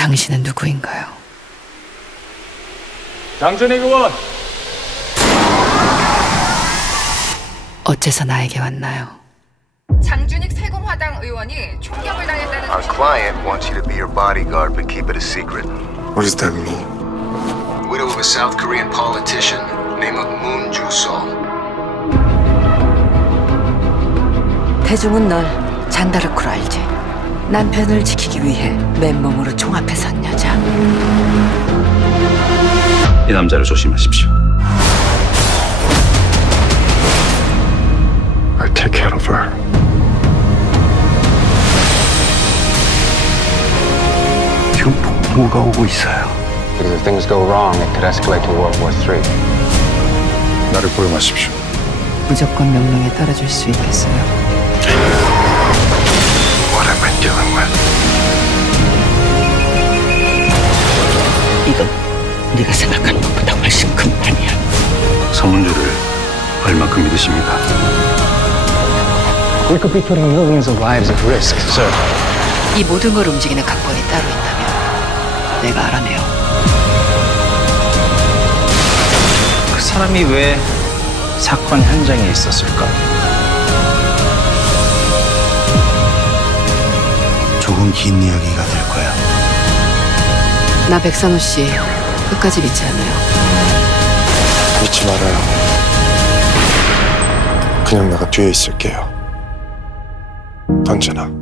당신은 누구인가요? 장준익 의원! 어째서 나에게 왔나요? 장준익 세공화당 의원이 총격을 당했다는 Our client wants you to be your bodyguard, but keep it a secret. What does that mean? Widow of a South Korean politician named Moon Ju-sol. 대중은 널 잔다르크로 알지. 남편을 지키기 위해 맨몸으로 총 앞에 선 여자. 이 남자를 조심하십시오. I'll take care of her. 지금 폭풍우가 오고 있어요. Because if things go wrong, it could escalate to World War III. 나를 포용하십시오. 무조건 명령에 따라줄 수 있겠어요? What am I dealing with? 이건 네가 생각하는 것보다 훨씬 큰 판이야. 서문주를 얼마큼 믿으십니까? We could be putting millions of lives at risk, sir. 이 모든 걸 움직이는 각본이 따로 있다면 내가 알아내요. 그 사람이 왜 사건 현장에 있었을까? 조금 긴 이야기가 될 거야. 나 백산호 씨 끝까지 믿지 않아요. 믿지 말아요. 그냥 내가 뒤에 있을게요. 언제나.